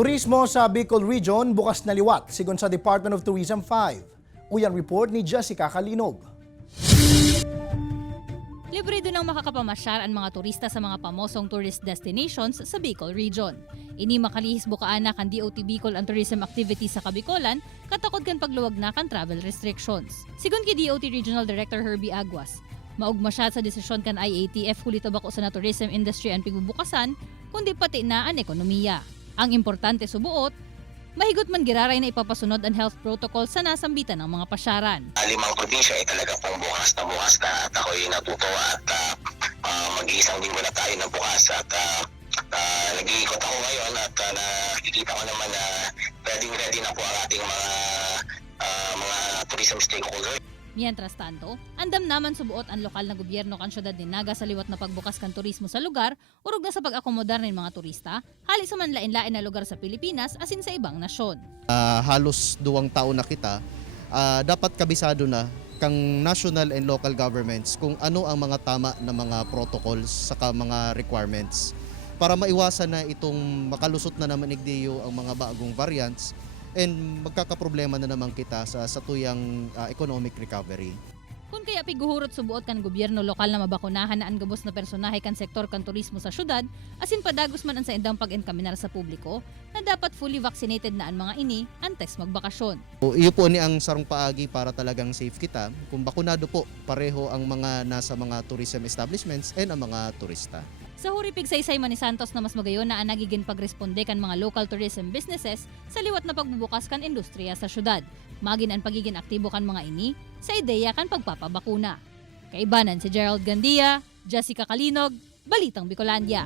Turismo sa Bicol Region bukas na liwat sigon sa Department of Tourism 5. Uyan report ni Jessica Kalinog. Libre din ang makakapamasyar ang mga turista sa mga pamosong tourist destinations sa Bicol Region. Ini makalihis bukaan na kan DOT Bicol ang tourism activities sa Kabicolan, katakod kan pagluwag na kan travel restrictions. Sigon ki DOT Regional Director Herbie Aguas, maugma siya sa desisyon kan IATF huli tabako sa na tourism industry ang pigbubukasan, kundi pati na ang ekonomiya. Ang importante subuot, mahigot man giraray na ipapasunod ang health protocol sa nasambitan ng mga pasyaran. 5 probinsya ay talaga pang bukas na at ako'y natutuwa at mag-iisang linggo na tayo na bukas at nag-iikot ako ngayon at nakikita ko naman na ready na po ang ating mga tourism stakeholders. Mientras tanto, andam naman subuot ang lokal na gobyerno kan syudad ni Naga sa liwat na pagbukas kan turismo sa lugar, urog na sa pag-akomodar ng mga turista, hali sa manlain-lain na lugar sa Pilipinas asin sa ibang nasyon. Halos 2 taon na kita, dapat kabisado na kang national and local governments kung ano ang mga tama na mga protocols saka mga requirements para maiwasan na itong makalusot na naman igdiyo ang mga bagong variants and magkakaproblema na naman kita sa tuyang economic recovery. Kung kaya piguhurot subuot kan gobyerno lokal na mabakunahan na ang gabos na personahe kan sektor kan turismo sa syudad, asin padagos man ang sa indang pag-enkaminar sa publiko na dapat fully vaccinated na ang mga ini antes magbakasyon. Iyo po ni ang sarong paagi para talagang safe kita. Kung bakunado po, pareho ang mga nasa mga tourism establishments and ang mga turista. Sa huripig saysay man ni Santos na mas magayon na ang nagiging pagresponde kan mga local tourism businesses sa liwat na pagbubukas kan industriya sa syudad. Magin ang pagiging aktibo kan mga ini sa ideya kan pagpapabakuna. Kaibanan si Gerald Gandia, Jessica Kalinog, Balitang Bicolandia.